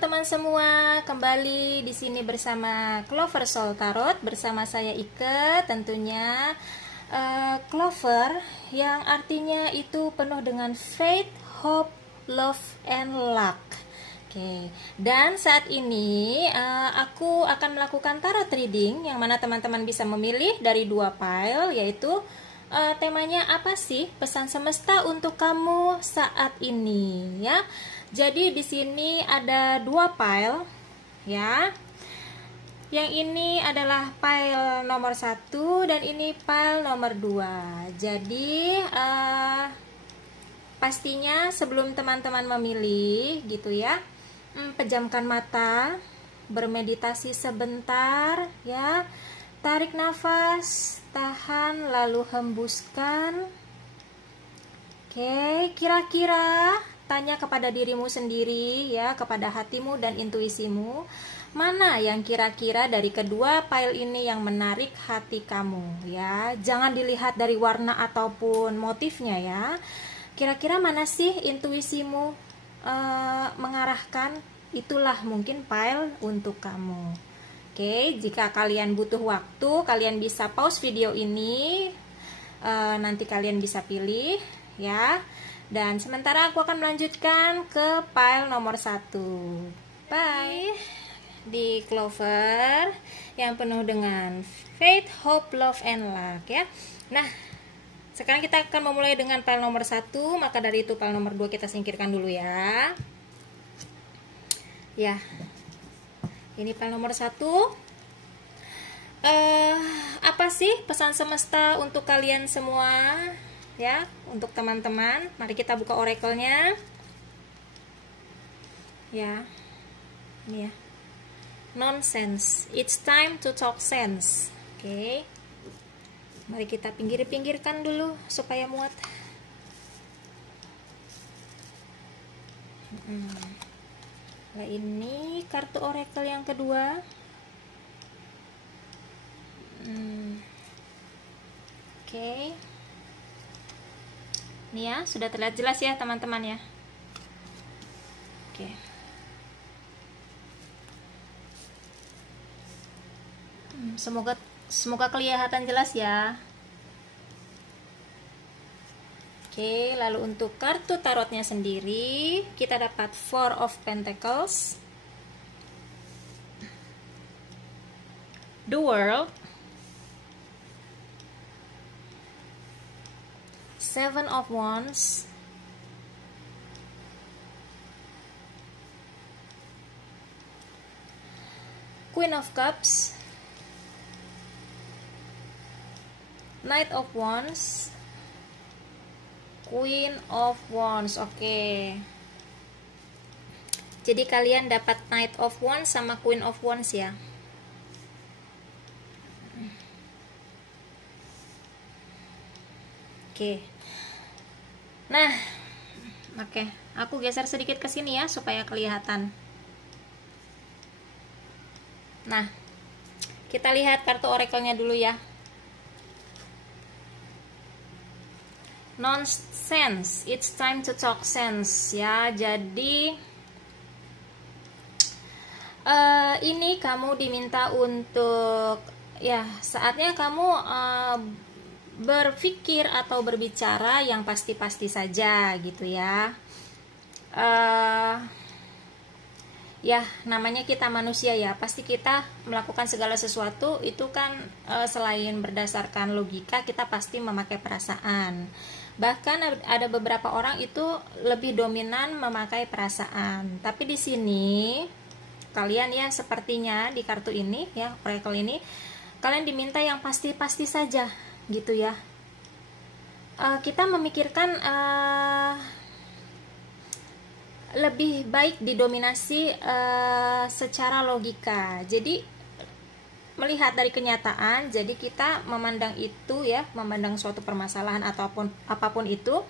teman-teman semua, kembali di sini bersama Clover Soul Tarot bersama saya Ike. Tentunya Clover yang artinya itu penuh dengan faith, hope, love, and luck. Oke, dan saat ini aku akan melakukan tarot reading yang mana teman-teman bisa memilih dari dua pile, yaitu temanya apa sih pesan semesta untuk kamu saat ini ya. Jadi di sini ada dua pile ya. Yang ini adalah pile nomor 1 dan ini pile nomor 2. Jadi pastinya sebelum teman-teman memilih gitu ya, pejamkan mata, bermeditasi sebentar ya. Tarik nafas, tahan, lalu hembuskan. Oke, kira-kira tanya kepada dirimu sendiri ya, kepada hatimu dan intuisimu, mana yang kira-kira dari kedua pile ini yang menarik hati kamu ya. Jangan dilihat dari warna ataupun motifnya ya. Kira-kira mana sih intuisimu mengarahkan, itulah mungkin pile untuk kamu. Oke, jika kalian butuh waktu, kalian bisa pause video ini, nanti kalian bisa pilih ya. Dan sementara aku akan melanjutkan ke pile nomor 1. Bye. Di Clover yang penuh dengan faith, hope, love, and luck ya. Nah, sekarang kita akan memulai dengan pile nomor 1. Maka dari itu pile nomor 2 kita singkirkan dulu ya. Ya, ini pile nomor 1. Apa sih pesan semesta untuk kalian semua ya, untuk teman-teman? Mari kita buka oracle-nya ya. Ini ya, nonsense, it's time to talk sense. Oke, mari kita pinggirkan dulu supaya muat. Nah, ini kartu oracle yang kedua. Oke. Ini ya, sudah terlihat jelas ya teman-teman ya. Oke. Semoga kelihatan jelas ya. Oke, lalu untuk kartu tarotnya sendiri, kita dapat Four of Pentacles, The World, Seven of Wands, Queen of Cups, Knight of Wands, Queen of Wands. Oke. Jadi kalian dapat Knight of Wands sama Queen of Wands ya. Oke. Nah, oke, aku geser sedikit ke sini ya supaya kelihatan. Nah, kita lihat kartu oracle-nya dulu ya. Nonsense, it's time to talk sense ya. Jadi ini kamu diminta untuk ya, saatnya kamu berpikir atau berbicara yang pasti-pasti saja gitu ya. Ya, namanya kita manusia ya, pasti kita melakukan segala sesuatu itu kan selain berdasarkan logika, kita pasti memakai perasaan. Bahkan ada beberapa orang itu lebih dominan memakai perasaan. Tapi di sini kalian ya, sepertinya di kartu ini ya, oracle ini, kalian diminta yang pasti-pasti saja gitu ya. Kita memikirkan lebih baik didominasi secara logika. Jadi melihat dari kenyataan, jadi kita memandang itu ya, memandang suatu permasalahan ataupun apapun itu,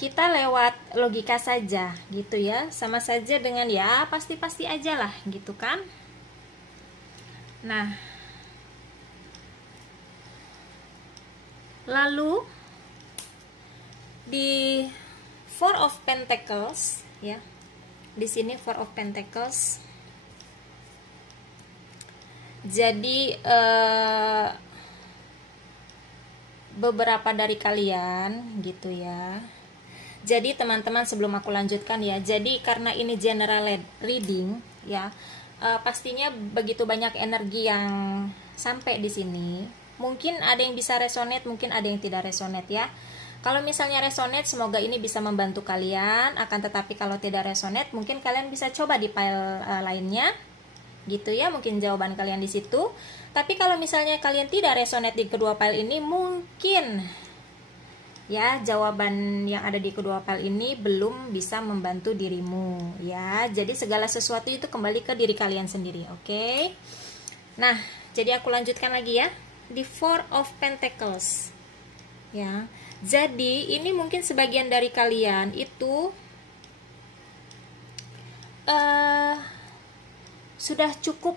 kita lewat logika saja gitu ya. Sama saja dengan ya pasti-pasti aja lah gitu kan. Nah, lalu di Four of Pentacles ya, Di sini Four of Pentacles. Jadi beberapa dari kalian gitu ya. Jadi teman-teman, sebelum aku lanjutkan ya, jadi karena ini general reading ya, pastinya begitu banyak energi yang sampai di sini. Mungkin ada yang bisa resonate, mungkin ada yang tidak resonate ya. Kalau misalnya resonate, semoga ini bisa membantu kalian. Akan tetapi kalau tidak resonate, mungkin kalian bisa coba di pile lainnya gitu ya, mungkin jawaban kalian di situ. Tapi kalau misalnya kalian tidak resonate di kedua pile ini, mungkin ya jawaban yang ada di kedua pile ini belum bisa membantu dirimu ya. Jadi segala sesuatu itu kembali ke diri kalian sendiri, oke? Nah, jadi aku lanjutkan lagi ya, di Four of Pentacles ya. Jadi ini mungkin sebagian dari kalian itu sudah cukup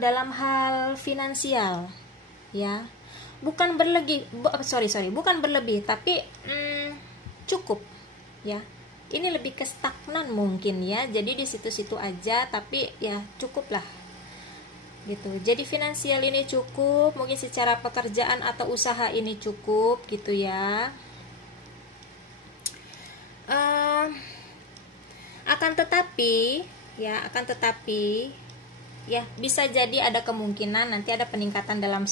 dalam hal finansial ya, bukan berlebih, bukan berlebih, tapi cukup ya. Ini lebih ke stagnan mungkin ya, jadi di situ-situ aja, tapi ya cukup lah gitu. Jadi finansial ini cukup, mungkin secara pekerjaan atau usaha ini cukup gitu ya. Akan tetapi ya bisa jadi ada kemungkinan nanti ada peningkatan dalam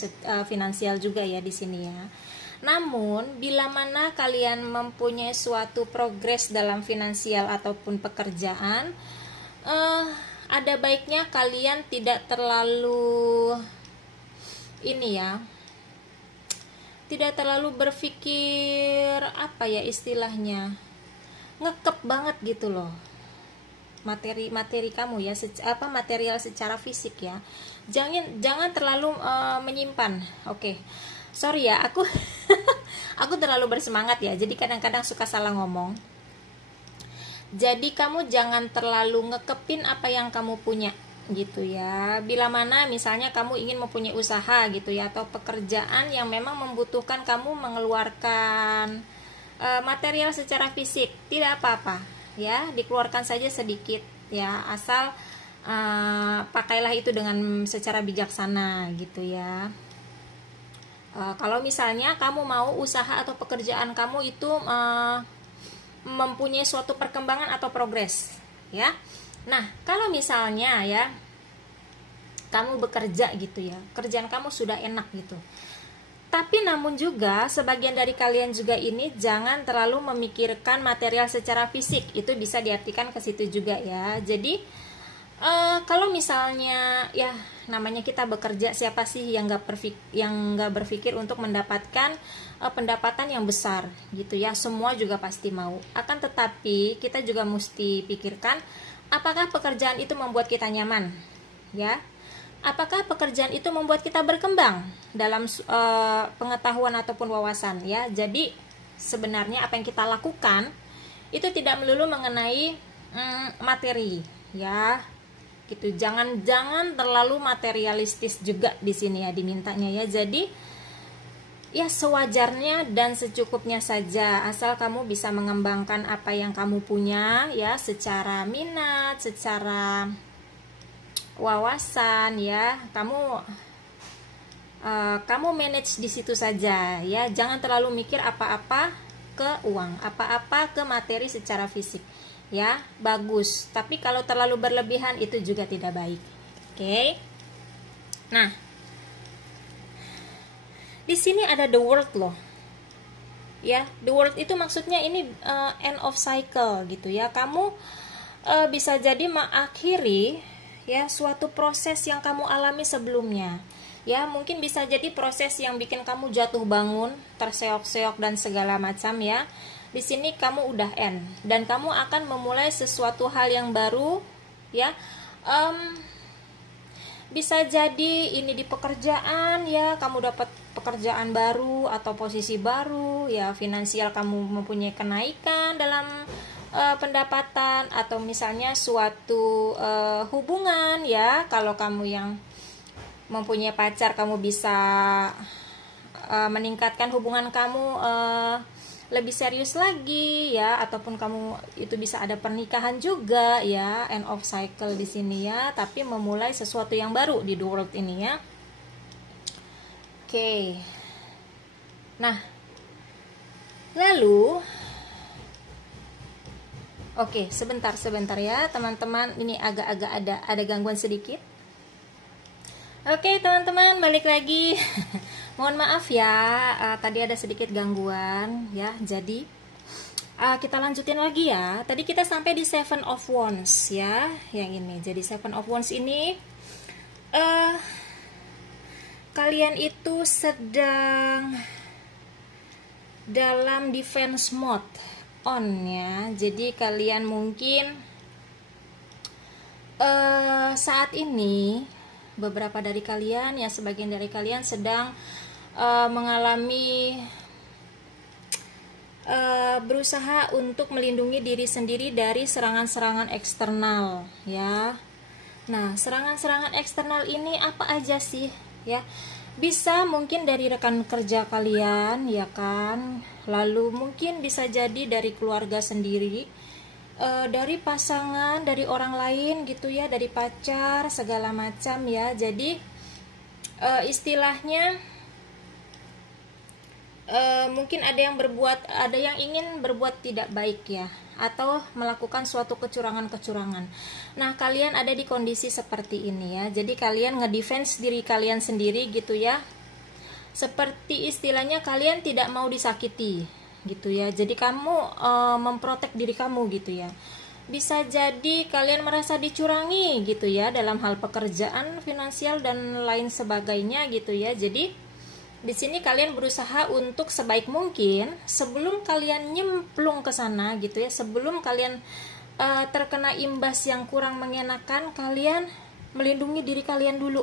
finansial juga ya di sini ya. Namun bila mana kalian mempunyai suatu progres dalam finansial ataupun pekerjaan, ada baiknya kalian tidak terlalu tidak terlalu berpikir apa ya istilahnya, ngekep banget gitu loh materi kamu ya, material secara fisik ya. Jangan terlalu menyimpan. Oke. Sorry ya, aku aku terlalu bersemangat ya. Jadi kadang-kadang suka salah ngomong. Jadi kamu jangan terlalu ngekepin apa yang kamu punya gitu ya. Bila mana misalnya kamu ingin mempunyai usaha gitu ya, atau pekerjaan yang memang membutuhkan kamu mengeluarkan material secara fisik, tidak apa-apa ya, dikeluarkan saja sedikit ya, asal pakailah itu dengan secara bijaksana gitu ya. Kalau misalnya kamu mau usaha atau pekerjaan kamu itu mempunyai suatu perkembangan atau progres ya. Nah, kalau misalnya ya kamu bekerja gitu ya, kerjaan kamu sudah enak gitu, tapi namun juga sebagian dari kalian juga ini jangan terlalu memikirkan material secara fisik. Itu bisa diartikan ke situ juga ya. Jadi kalau misalnya ya namanya kita bekerja, siapa sih yang nggak berpikir untuk mendapatkan pendapatan yang besar gitu ya. Semua juga pasti mau. Akan tetapi kita juga mesti pikirkan, apakah pekerjaan itu membuat kita nyaman ya. Apakah pekerjaan itu membuat kita berkembang dalam pengetahuan ataupun wawasan ya. Jadi sebenarnya apa yang kita lakukan itu tidak melulu mengenai materi ya gitu. Jangan terlalu materialistis juga di sini ya dimintanya ya. Jadi ya sewajarnya dan secukupnya saja, asal kamu bisa mengembangkan apa yang kamu punya ya, secara minat, secara wawasan ya. Kamu manage di situ saja ya. Jangan terlalu mikir apa-apa ke uang, apa-apa ke materi secara fisik ya. Bagus, tapi kalau terlalu berlebihan itu juga tidak baik. Oke. Nah, di sini ada the world loh ya. The world itu maksudnya ini end of cycle gitu ya. Kamu bisa jadi mengakhiri ya suatu proses yang kamu alami sebelumnya ya. Mungkin bisa jadi proses yang bikin kamu jatuh bangun, terseok-seok dan segala macam ya. Di sini kamu udah end dan kamu akan memulai sesuatu hal yang baru ya. Bisa jadi ini di pekerjaan ya, kamu dapat pekerjaan baru atau posisi baru ya. Finansial kamu mempunyai kenaikan dalam pendapatan, atau misalnya suatu hubungan ya. Kalau kamu yang mempunyai pacar, kamu bisa meningkatkan hubungan kamu lebih serius lagi ya, ataupun kamu itu bisa ada pernikahan juga ya, end of cycle di sini ya, tapi memulai sesuatu yang baru di the world ini ya. Oke. Nah, lalu oke, sebentar ya teman-teman, ini agak-agak ada gangguan sedikit. Oke teman-teman, balik lagi. Mohon maaf ya, tadi ada sedikit gangguan ya. Jadi kita lanjutin lagi ya. Tadi kita sampai di Seven of Wands ya, yang ini. Jadi Seven of Wands ini kalian itu sedang dalam defense mode on ya. Jadi kalian mungkin saat ini beberapa dari kalian ya, sebagian dari kalian sedang mengalami berusaha untuk melindungi diri sendiri dari serangan-serangan eksternal ya. Nah, serangan-serangan eksternal ini apa aja sih ya? Bisa mungkin dari rekan kerja kalian ya kan, lalu mungkin bisa jadi dari keluarga sendiri, dari pasangan, dari orang lain gitu ya, dari pacar segala macam ya. Jadi istilahnya mungkin ada yang ingin berbuat tidak baik ya, atau melakukan suatu kecurangan-kecurangan. Nah, kalian ada di kondisi seperti ini ya. Jadi kalian ngedefense diri kalian sendiri gitu ya. Seperti istilahnya kalian tidak mau disakiti gitu ya. Jadi kamu memprotek diri kamu gitu ya. Bisa jadi kalian merasa dicurangi gitu ya, dalam hal pekerjaan, finansial dan lain sebagainya gitu ya. Jadi di sini kalian berusaha untuk sebaik mungkin sebelum kalian nyemplung ke sana gitu ya, sebelum kalian terkena imbas yang kurang mengenakan, kalian melindungi diri kalian dulu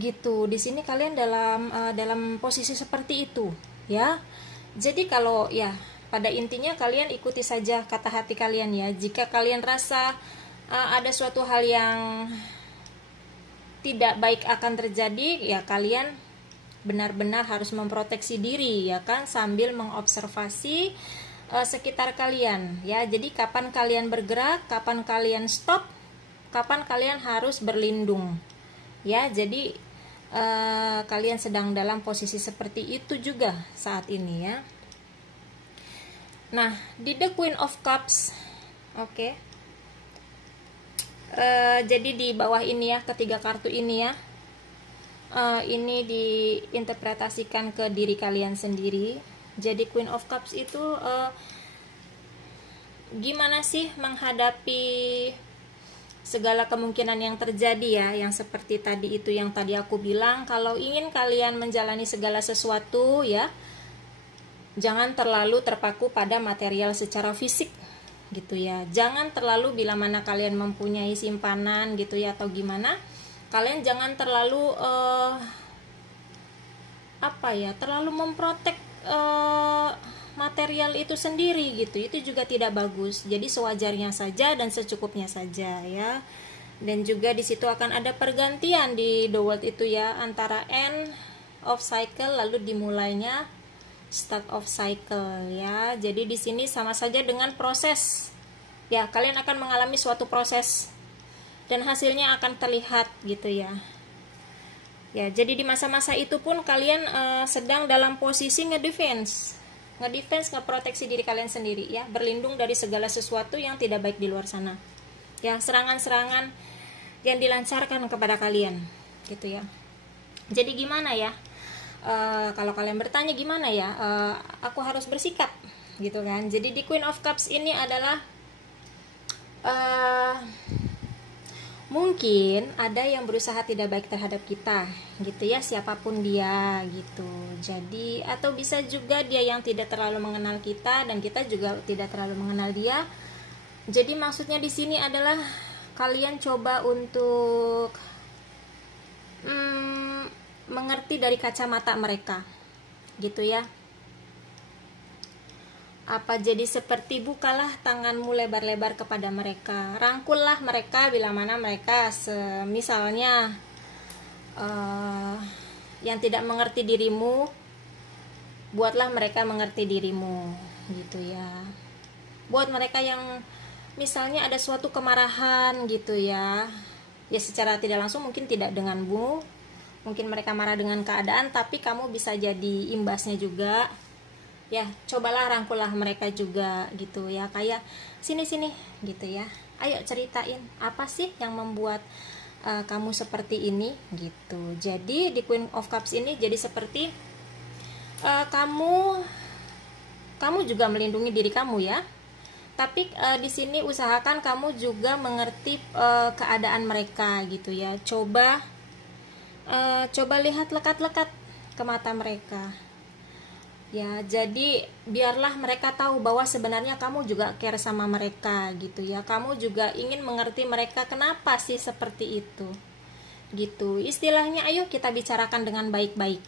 gitu. Di sini kalian dalam posisi seperti itu ya. Jadi kalau ya pada intinya kalian ikuti saja kata hati kalian ya. Jika kalian rasa ada suatu hal yang tidak baik akan terjadi ya, kalian benar-benar harus memproteksi diri ya kan, sambil mengobservasi sekitar kalian ya. Jadi kapan kalian bergerak, kapan kalian stop, kapan kalian harus berlindung ya. Jadi kalian sedang dalam posisi seperti itu juga saat ini ya. Nah, di The Queen of Cups, oke. Jadi di bawah ini ya, ketiga kartu ini ya, ini diinterpretasikan ke diri kalian sendiri. Jadi Queen of Cups itu gimana sih menghadapi segala kemungkinan yang terjadi ya, yang seperti tadi itu yang tadi aku bilang, kalau ingin kalian menjalani segala sesuatu ya, jangan terlalu terpaku pada material secara fisik gitu ya. Jangan terlalu bila mana kalian mempunyai simpanan gitu ya, atau gimana, kalian jangan terlalu terlalu memprotek material itu sendiri gitu. Itu juga tidak bagus. Jadi sewajarnya saja dan secukupnya saja ya. Dan juga di situ akan ada pergantian di the world itu ya, antara end of cycle lalu dimulainya start of cycle ya. Jadi di sini sama saja dengan proses ya, kalian akan mengalami suatu proses dan hasilnya akan terlihat gitu ya. Ya, jadi di masa-masa itu pun kalian sedang dalam posisi ngedefense, ngeproteksi diri kalian sendiri ya, berlindung dari segala sesuatu yang tidak baik di luar sana. Ya, serangan-serangan yang dilancarkan kepada kalian gitu ya. Jadi gimana ya? Kalau kalian bertanya gimana ya? Aku harus bersikap gitu kan. Jadi di Queen of Cups ini adalah mungkin ada yang berusaha tidak baik terhadap kita gitu ya, siapapun dia gitu. Jadi atau bisa juga dia yang tidak terlalu mengenal kita dan kita juga tidak terlalu mengenal dia. Jadi maksudnya di sini adalah kalian coba untuk mengerti dari kacamata mereka gitu ya. Apa jadi seperti bukalah tanganmu lebar-lebar kepada mereka, rangkullah mereka bila mana mereka misalnya yang tidak mengerti dirimu buatlah mereka mengerti dirimu, gitu ya. Buat mereka yang misalnya ada suatu kemarahan gitu ya, ya secara tidak langsung mungkin tidak denganmu, mungkin mereka marah dengan keadaan, tapi kamu bisa jadi imbasnya juga ya. Cobalah rangkulah mereka juga gitu ya, kayak sini gitu ya, ayo ceritain apa sih yang membuat kamu seperti ini gitu. Jadi di Queen of Cups ini jadi seperti kamu juga melindungi diri kamu ya, tapi di sini usahakan kamu juga mengerti keadaan mereka gitu ya. Coba lihat lekat-lekat ke mata mereka ya. Jadi biarlah mereka tahu bahwa sebenarnya kamu juga care sama mereka gitu ya. Kamu juga ingin mengerti mereka kenapa sih seperti itu gitu. Istilahnya ayo kita bicarakan dengan baik-baik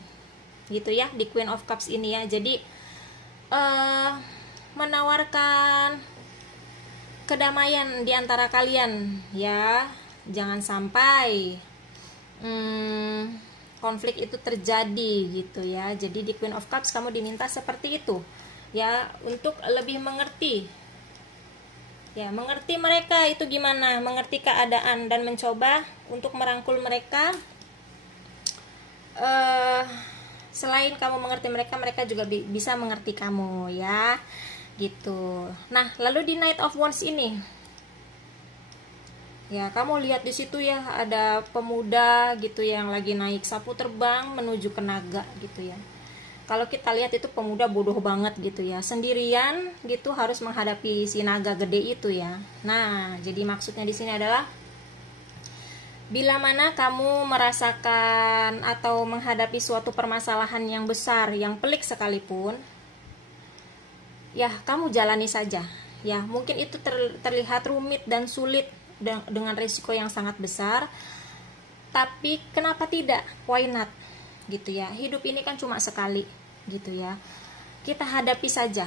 gitu ya di Queen of Cups ini ya. Jadi menawarkan kedamaian di antara kalian ya. Jangan sampai konflik itu terjadi gitu ya. Jadi di Queen of Cups kamu diminta seperti itu ya, untuk lebih mengerti ya, mengerti mereka itu gimana, mengerti keadaan dan mencoba untuk merangkul mereka. Selain kamu mengerti mereka, mereka juga bisa mengerti kamu ya gitu. Nah, lalu di Knight of Wands ini ya, kamu lihat di situ ya, ada pemuda gitu yang lagi naik sapu terbang menuju ke naga gitu ya. Kalau kita lihat itu pemuda bodoh banget gitu ya, sendirian gitu harus menghadapi si naga gede itu ya. Nah, jadi maksudnya di sini adalah bila mana kamu merasakan atau menghadapi suatu permasalahan yang besar, yang pelik sekalipun, ya kamu jalani saja ya. Mungkin itu terlihat rumit dan sulit dengan risiko yang sangat besar, tapi kenapa tidak, why not gitu ya. Hidup ini kan cuma sekali gitu ya. Kita hadapi saja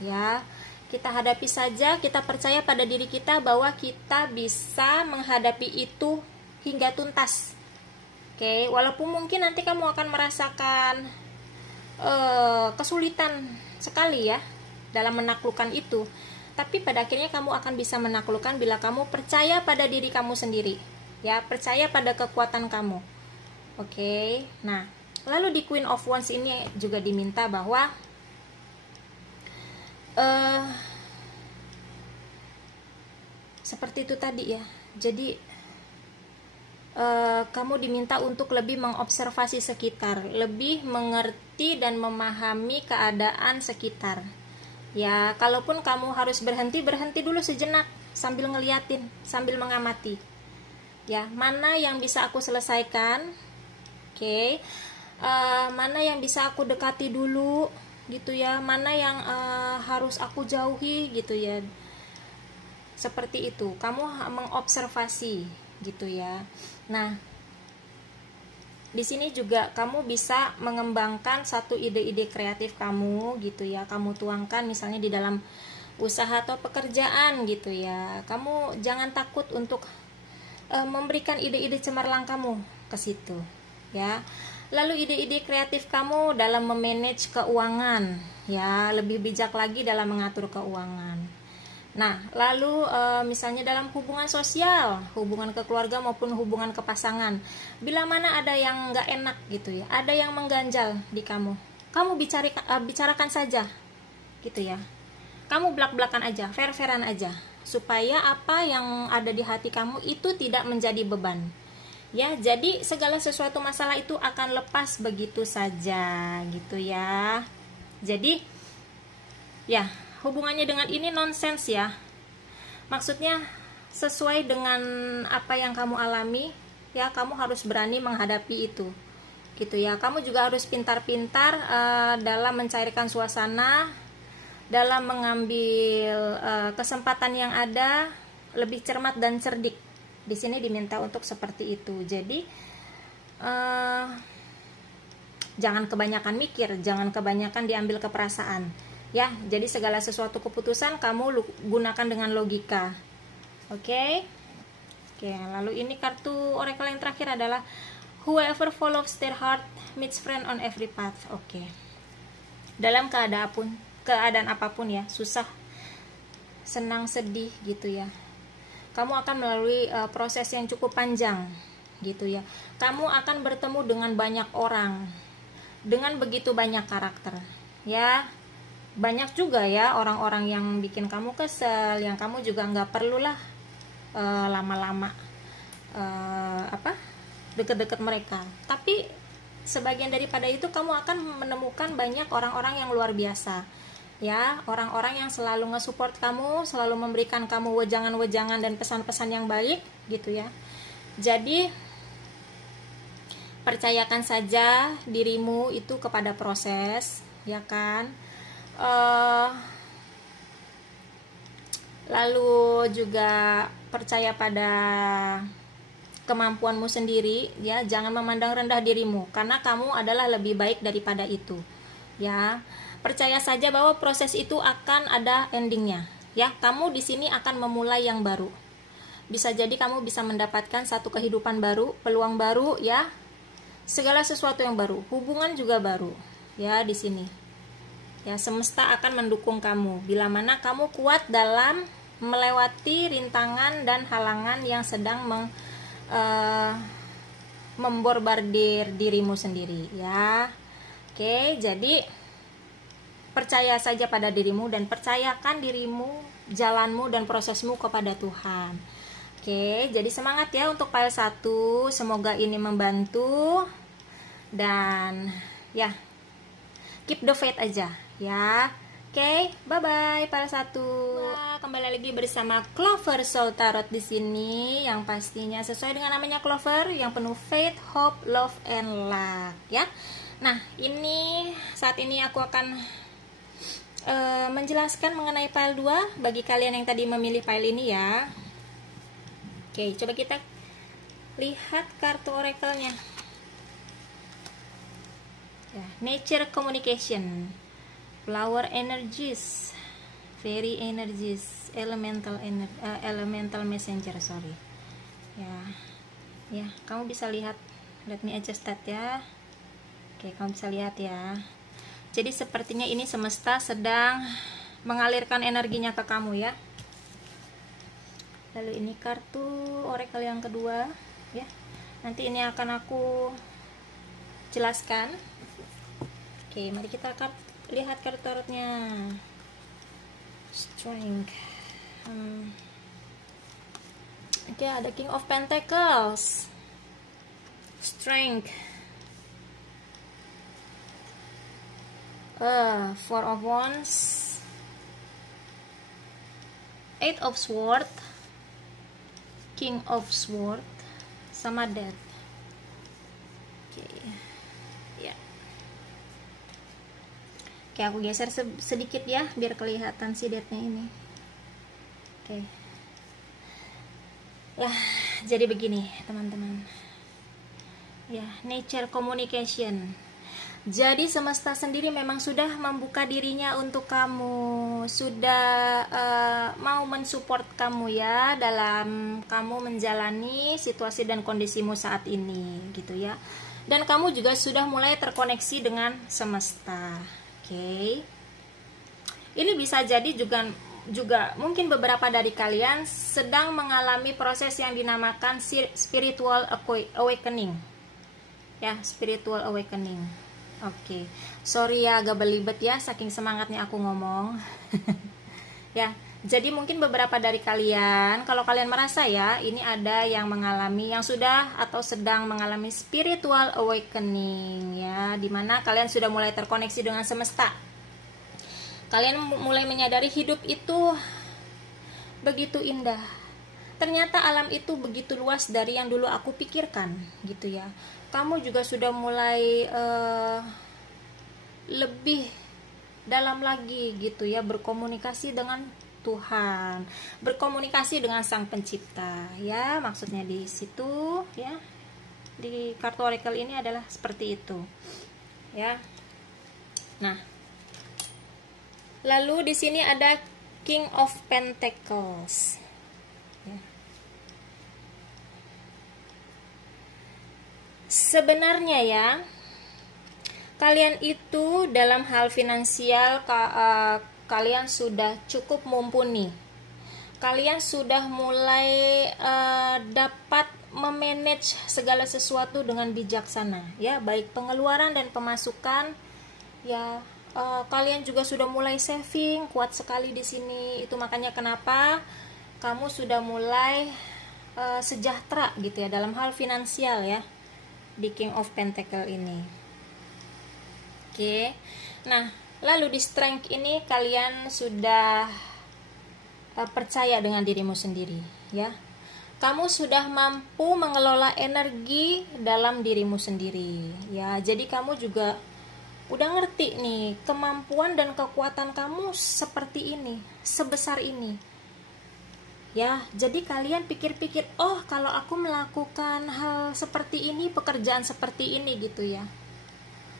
ya, kita hadapi saja. Kita percaya pada diri kita bahwa kita bisa menghadapi itu hingga tuntas. Oke, walaupun mungkin nanti kamu akan merasakan kesulitan sekali ya dalam menaklukkan itu, tapi pada akhirnya kamu akan bisa menaklukkan bila kamu percaya pada diri kamu sendiri ya, percaya pada kekuatan kamu. Oke. Nah, lalu di Queen of Wands ini juga diminta bahwa seperti itu tadi ya. Jadi kamu diminta untuk lebih mengobservasi sekitar, lebih mengerti dan memahami keadaan sekitar ya. Kalaupun kamu harus berhenti dulu sejenak sambil ngeliatin, sambil mengamati ya, mana yang bisa aku selesaikan, oke, mana yang bisa aku dekati dulu gitu ya, mana yang harus aku jauhi gitu ya. Seperti itu, kamu mengobservasi gitu ya. Nah, di sini juga kamu bisa mengembangkan satu ide-ide kreatif kamu gitu ya. Kamu tuangkan misalnya di dalam usaha atau pekerjaan gitu ya. Kamu jangan takut untuk memberikan ide-ide cemerlang kamu ke situ ya. Lalu ide-ide kreatif kamu dalam memanage keuangan ya, lebih bijak lagi dalam mengatur keuangan. Nah, lalu misalnya dalam hubungan sosial, hubungan kekeluarga maupun hubungan kepasangan, bila mana ada yang nggak enak gitu ya, ada yang mengganjal di kamu bicarakan saja gitu ya. Kamu belak-belakan aja, fair-fairan aja, supaya apa yang ada di hati kamu itu tidak menjadi beban ya. Jadi segala sesuatu masalah itu akan lepas begitu saja gitu ya. Jadi ya, hubungannya dengan ini nonsens ya, maksudnya sesuai dengan apa yang kamu alami ya. Kamu harus berani menghadapi itu gitu ya. Kamu juga harus pintar-pintar dalam mencairkan suasana, dalam mengambil kesempatan yang ada, lebih cermat dan cerdik. Di sini diminta untuk seperti itu. Jadi jangan kebanyakan mikir, jangan kebanyakan diambil ke perasaan ya. Jadi segala sesuatu keputusan kamu gunakan dengan logika. Oke. Lalu ini kartu oracle yang terakhir adalah whoever follows their heart meets friend on every path. Oke. dalam keadaan apapun ya, susah, senang, sedih gitu ya. Kamu akan melalui proses yang cukup panjang gitu ya. Kamu akan bertemu dengan banyak orang dengan begitu banyak karakter ya. Banyak juga ya orang-orang yang bikin kamu kesel, yang kamu juga nggak perlulah lama-lama deket-deket mereka. Tapi sebagian daripada itu kamu akan menemukan banyak orang-orang yang luar biasa ya, orang-orang yang selalu nge-support kamu, selalu memberikan kamu wejangan-wejangan dan pesan-pesan yang baik gitu ya. Jadi percayakan saja dirimu itu kepada proses ya kan. Lalu juga percaya pada kemampuanmu sendiri ya, jangan memandang rendah dirimu karena kamu adalah lebih baik daripada itu ya. Percaya saja bahwa proses itu akan ada endingnya ya. Kamu di sini akan memulai yang baru. Bisa jadi kamu bisa mendapatkan satu kehidupan baru, peluang baru ya. Segala sesuatu yang baru, hubungan juga baru ya di sini. Ya, semesta akan mendukung kamu bila mana kamu kuat dalam melewati rintangan dan halangan yang sedang memborbardir dirimu sendiri ya. Oke, jadi percaya saja pada dirimu dan percayakan dirimu, jalanmu dan prosesmu kepada Tuhan. Oke, jadi semangat ya untuk file 1. Semoga ini membantu dan ya, keep the faith aja ya. Oke, bye bye file 1. Kembali lagi bersama Clover Soul Tarot di sini, yang pastinya sesuai dengan namanya Clover, yang penuh faith, hope, love, and luck ya. Nah, ini saat ini aku akan menjelaskan mengenai file 2 bagi kalian yang tadi memilih file ini ya. Oke, coba kita lihat kartu oracle-nya. Ya, Nature Communication, Flower Energies, Fairy Energies, Elemental Messenger, sorry. Ya, kamu bisa lihat. Let me adjust that ya. Oke, kamu bisa lihat ya. Jadi sepertinya ini semesta sedang mengalirkan energinya ke kamu ya. Lalu ini kartu oracle yang kedua ya. Nanti ini akan aku jelaskan. Oke, mari kita lihat kartu tarotnya. Strength. Oke, ada King of Pentacles, Strength, Four of Wands, Eight of Swords, King of Swords, sama Death. Oke, ya. Oke, aku geser sedikit ya biar kelihatan si Death-nya ini. Oke. Lah, jadi begini teman-teman. Ya, Nature Communication. Jadi semesta sendiri memang sudah membuka dirinya untuk kamu, sudah mau mensupport kamu ya dalam kamu menjalani situasi dan kondisimu saat ini gitu ya. Dan kamu juga sudah mulai terkoneksi dengan semesta. Oke. Ini bisa jadi juga mungkin beberapa dari kalian sedang mengalami proses yang dinamakan spiritual awakening. Ya, spiritual awakening. Oke, sorry ya agak belibet ya, saking semangatnya aku ngomong. Ya, jadi mungkin beberapa dari kalian, kalau kalian merasa ya, ini ada yang mengalami, yang sudah atau sedang mengalami spiritual awakening ya, dimana kalian sudah mulai terkoneksi dengan semesta. Kalian mulai menyadari hidup itu begitu indah. Ternyata alam itu begitu luas dari yang dulu aku pikirkan gitu ya. Kamu juga sudah mulai lebih dalam lagi gitu ya, berkomunikasi dengan Tuhan, berkomunikasi dengan Sang Pencipta ya, maksudnya di situ ya, di kartu oracle ini adalah seperti itu ya. Nah, lalu di sini ada King of Pentacles ya. Sebenarnya ya, Kalian itu dalam hal finansial kalian sudah cukup mumpuni. Kalian sudah mulai dapat memanage segala sesuatu dengan bijaksana, ya, baik pengeluaran dan pemasukan, ya. Kalian juga sudah mulai saving, kuat sekali di sini. Itu makanya kenapa kamu sudah mulai sejahtera gitu ya dalam hal finansial ya di King of Pentacle ini. Oke. Nah, lalu di strength ini kalian sudah percaya dengan dirimu sendiri ya. Kamu sudah mampu mengelola energi dalam dirimu sendiri ya. Jadi kamu juga udah ngerti nih kemampuan dan kekuatan kamu seperti ini, sebesar ini ya. Jadi kalian pikir-pikir, oh kalau aku melakukan hal seperti ini, pekerjaan seperti ini gitu ya,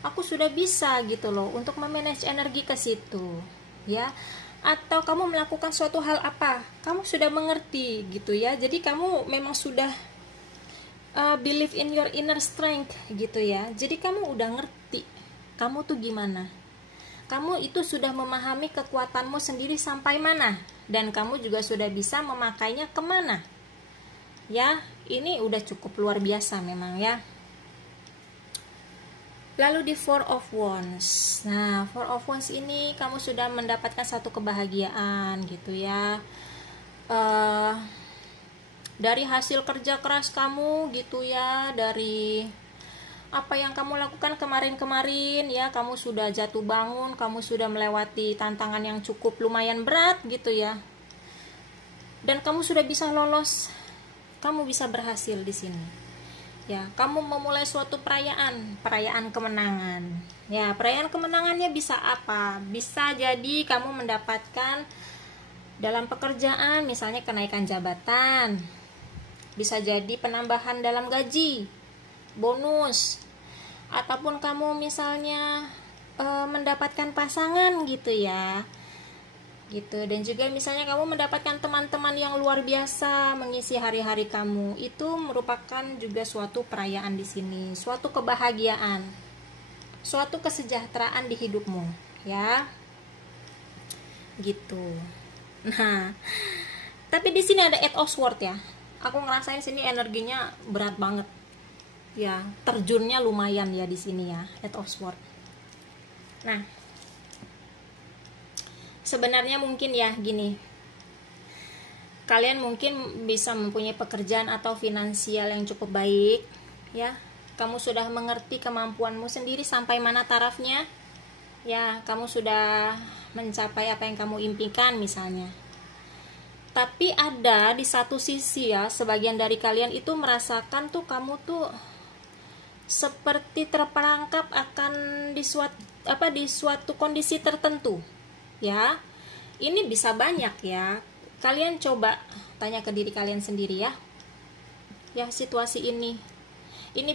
aku sudah bisa gitu loh untuk memanage energi ke situ ya. Atau kamu melakukan suatu hal apa, kamu sudah mengerti gitu ya. Jadi kamu memang sudah believe in your inner strength gitu ya. Jadi kamu udah ngerti kamu tuh gimana, kamu itu sudah memahami kekuatanmu sendiri sampai mana, dan kamu juga sudah bisa memakainya kemana ya. Ini udah cukup luar biasa memang ya. Lalu di Four of Wands. Nah, Four of Wands ini kamu sudah mendapatkan satu kebahagiaan gitu ya, dari hasil kerja keras kamu gitu ya, dari apa yang kamu lakukan kemarin-kemarin ya. Kamu sudah jatuh bangun, kamu sudah melewati tantangan yang cukup lumayan berat gitu ya, dan kamu sudah bisa lolos, kamu bisa berhasil di sini ya. Kamu memulai suatu perayaan kemenangan ya. Perayaan kemenangannya bisa apa? Bisa jadi kamu mendapatkan dalam pekerjaan misalnya kenaikan jabatan, bisa jadi penambahan dalam gaji, bonus, ataupun kamu misalnya mendapatkan pasangan gitu ya gitu. Dan juga misalnya kamu mendapatkan teman-teman yang luar biasa mengisi hari-hari kamu. Itu merupakan juga suatu perayaan di sini, suatu kebahagiaan, suatu kesejahteraan di hidupmu ya gitu. Nah, tapi di sini ada Eight of Swords ya. Aku ngerasain sini energinya berat banget ya, terjunnya lumayan ya di sini ya, Eight of Swords. Nah, sebenarnya mungkin ya gini, kalian mungkin bisa mempunyai pekerjaan atau finansial yang cukup baik ya. Kamu sudah mengerti kemampuanmu sendiri sampai mana tarafnya ya. Kamu sudah mencapai apa yang kamu impikan misalnya. Tapi ada di satu sisi ya, sebagian dari kalian itu merasakan tuh kamu tuh seperti terperangkap akan di suatu kondisi tertentu ya. Ini bisa banyak ya. Kalian coba tanya ke diri kalian sendiri ya. Ya, situasi ini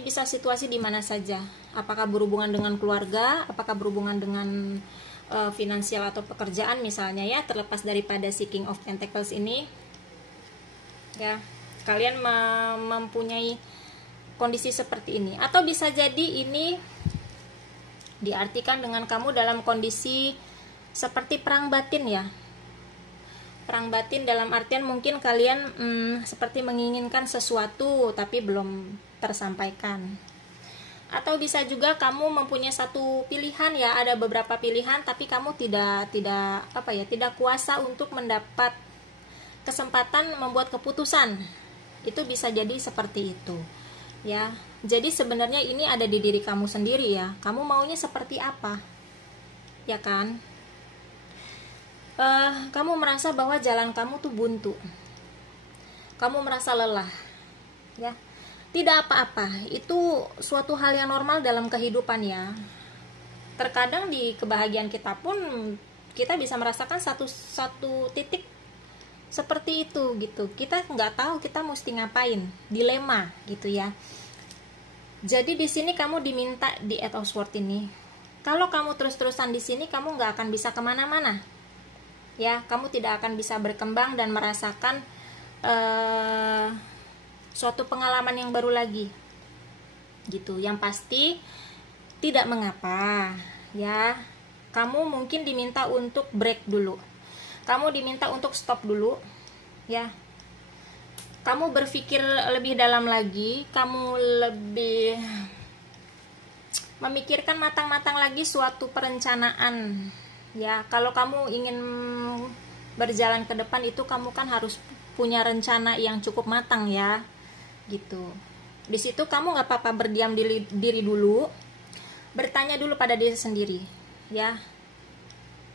bisa situasi di mana saja. Apakah berhubungan dengan keluarga, apakah berhubungan dengan finansial atau pekerjaan misalnya ya, terlepas daripada si King of Pentacles ini ya. Kalian mempunyai kondisi seperti ini, atau bisa jadi ini diartikan dengan kamu dalam kondisi seperti perang batin ya. Perang batin dalam artian mungkin kalian seperti menginginkan sesuatu tapi belum tersampaikan. Atau bisa juga kamu mempunyai satu pilihan ya, ada beberapa pilihan tapi kamu tidak kuasa untuk mendapat kesempatan membuat keputusan. Itu bisa jadi seperti itu ya. Jadi sebenarnya ini ada di diri kamu sendiri ya. Kamu maunya seperti apa ya kan? Kamu merasa bahwa jalan kamu tuh buntu, kamu merasa lelah ya. Tidak apa-apa, itu suatu hal yang normal dalam kehidupan ya. Terkadang di kebahagiaan kita pun kita bisa merasakan satu titik seperti itu gitu. Kita nggak tahu kita mesti ngapain, dilema gitu ya. Jadi di sini kamu diminta di Eight of Swords ini, kalau kamu terus-terusan di sini kamu nggak akan bisa kemana-mana ya. Kamu tidak akan bisa berkembang dan merasakan suatu pengalaman yang baru lagi gitu. Yang pasti tidak mengapa, ya. Kamu mungkin diminta untuk break dulu. Kamu diminta untuk stop dulu, ya. Kamu berpikir lebih dalam lagi, kamu lebih memikirkan matang-matang lagi suatu perencanaan, ya. Kalau kamu ingin berjalan ke depan itu kamu kan harus punya rencana yang cukup matang, ya, gitu. Di situ kamu nggak apa-apa berdiam diri dulu, bertanya dulu pada diri sendiri, ya,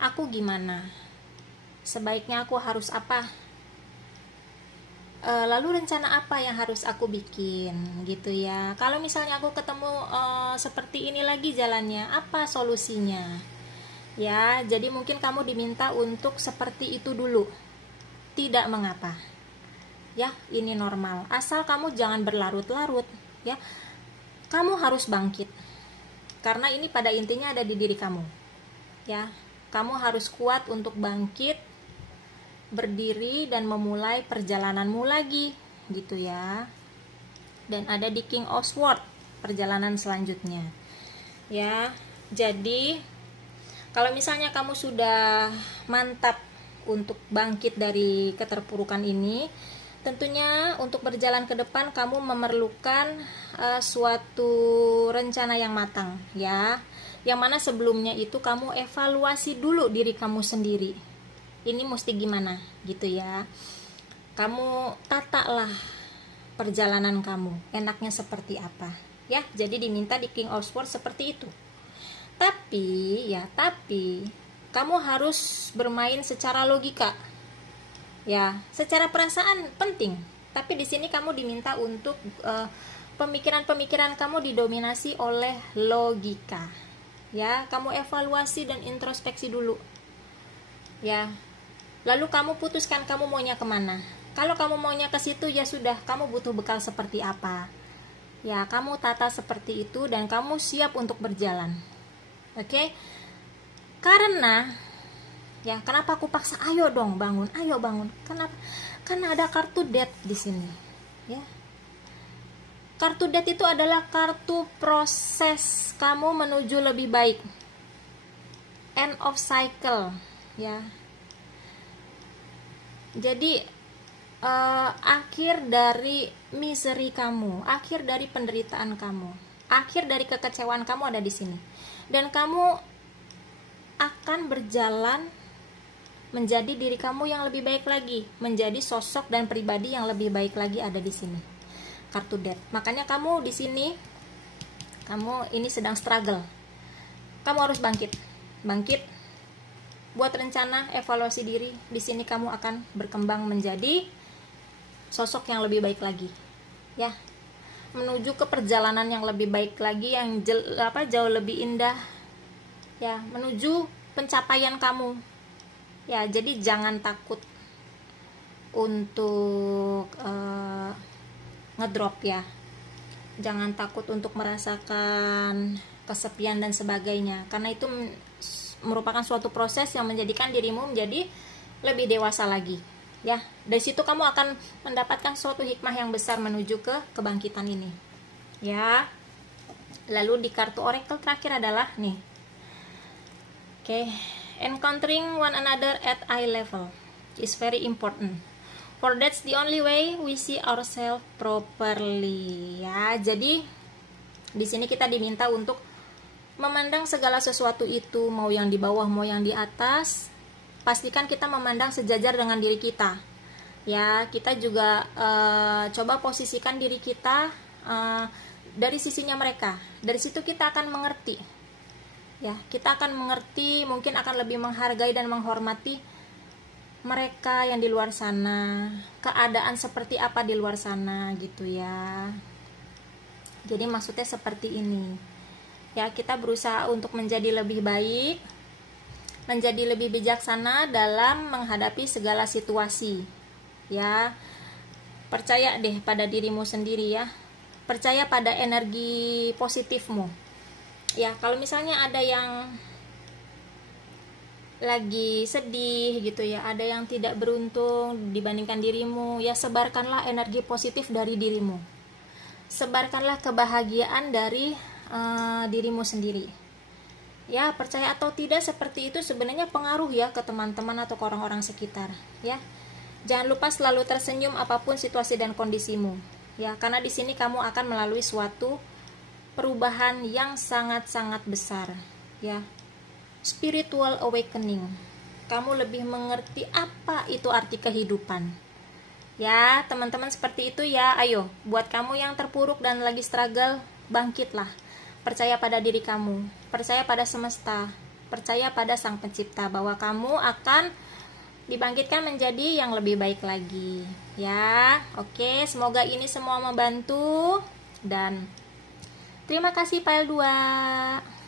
aku gimana, sebaiknya aku harus apa, lalu rencana apa yang harus aku bikin, gitu ya. Kalau misalnya aku ketemu seperti ini lagi jalannya, apa solusinya, ya. Jadi mungkin kamu diminta untuk seperti itu dulu, tidak mengapa, ya. Ini normal, asal kamu jangan berlarut-larut, ya. Kamu harus bangkit, karena ini pada intinya ada di diri kamu, ya. Kamu harus kuat untuk bangkit, berdiri dan memulai perjalananmu lagi, gitu ya. Dan ada di King of Swords, perjalanan selanjutnya, ya. Jadi kalau misalnya kamu sudah mantap untuk bangkit dari keterpurukan ini, tentunya untuk berjalan ke depan kamu memerlukan suatu rencana yang matang, ya. Yang mana sebelumnya itu kamu evaluasi dulu diri kamu sendiri. Ini mesti gimana, gitu ya. Kamu tatalah perjalanan kamu, enaknya seperti apa, ya. Jadi diminta di King of Swords seperti itu. Tapi kamu harus bermain secara logika, ya. Secara perasaan penting, tapi di sini kamu diminta untuk pemikiran-pemikiran kamu didominasi oleh logika, ya. Kamu evaluasi dan introspeksi dulu, ya. Lalu kamu putuskan kamu maunya kemana. Kalau kamu maunya ke situ, ya sudah, kamu butuh bekal seperti apa, ya. Kamu tata seperti itu dan kamu siap untuk berjalan, oke. Karena, ya, kenapa aku paksa, ayo dong bangun, ayo bangun. Kenapa? Karena ada kartu death di sini, ya. Kartu death itu adalah kartu proses kamu menuju lebih baik, end of cycle, ya. Jadi akhir dari misery kamu, akhir dari penderitaan kamu, akhir dari kekecewaan kamu ada di sini. Dan kamu akan berjalan menjadi diri kamu yang lebih baik lagi, menjadi sosok dan pribadi yang lebih baik lagi ada di sini. Kartu death. Makanya kamu di sini, kamu ini sedang struggle. Kamu harus bangkit. Bangkit. Buat rencana, evaluasi diri. Di sini kamu akan berkembang menjadi sosok yang lebih baik lagi, ya. Menuju ke perjalanan yang lebih baik lagi, yang jauh lebih indah, ya. Menuju pencapaian kamu, ya. Jadi jangan takut untuk ngedrop, ya. Jangan takut untuk merasakan kesepian dan sebagainya, karena itu merupakan suatu proses yang menjadikan dirimu menjadi lebih dewasa lagi, ya. Dari situ kamu akan mendapatkan suatu hikmah yang besar menuju ke kebangkitan ini, ya. Lalu di kartu oracle terakhir adalah nih, oke, encountering one another at eye level is very important, for that's the only way we see ourselves properly, ya. Jadi di sini kita diminta untuk memandang segala sesuatu itu, mau yang di bawah mau yang di atas, pastikan kita memandang sejajar dengan diri kita, ya. Kita juga coba posisikan diri kita dari sisinya mereka. Dari situ kita akan mengerti, ya. Kita akan mengerti, mungkin akan lebih menghargai dan menghormati mereka yang di luar sana, keadaan seperti apa di luar sana, gitu ya. Jadi maksudnya seperti ini, ya. Kita berusaha untuk menjadi lebih baik, menjadi lebih bijaksana dalam menghadapi segala situasi, ya. Percaya deh pada dirimu sendiri, ya. Percaya pada energi positifmu, ya. Kalau misalnya ada yang lagi sedih gitu ya, ada yang tidak beruntung dibandingkan dirimu, ya, sebarkanlah energi positif dari dirimu. Sebarkanlah kebahagiaan dari dirimu sendiri. Ya, percaya atau tidak seperti itu sebenarnya pengaruh ya ke teman-teman atau ke orang-orang sekitar, ya. Jangan lupa selalu tersenyum apapun situasi dan kondisimu, ya, karena di sini kamu akan melalui suatu perubahan yang sangat-sangat besar, ya. Spiritual awakening. Kamu lebih mengerti apa itu arti kehidupan. Ya, teman-teman seperti itu ya. Ayo, buat kamu yang terpuruk dan lagi struggle, bangkitlah. Percaya pada diri kamu, percaya pada semesta, percaya pada Sang Pencipta bahwa kamu akan dibangkitkan menjadi yang lebih baik lagi. Ya, oke, semoga ini semua membantu dan terima kasih Pile 2.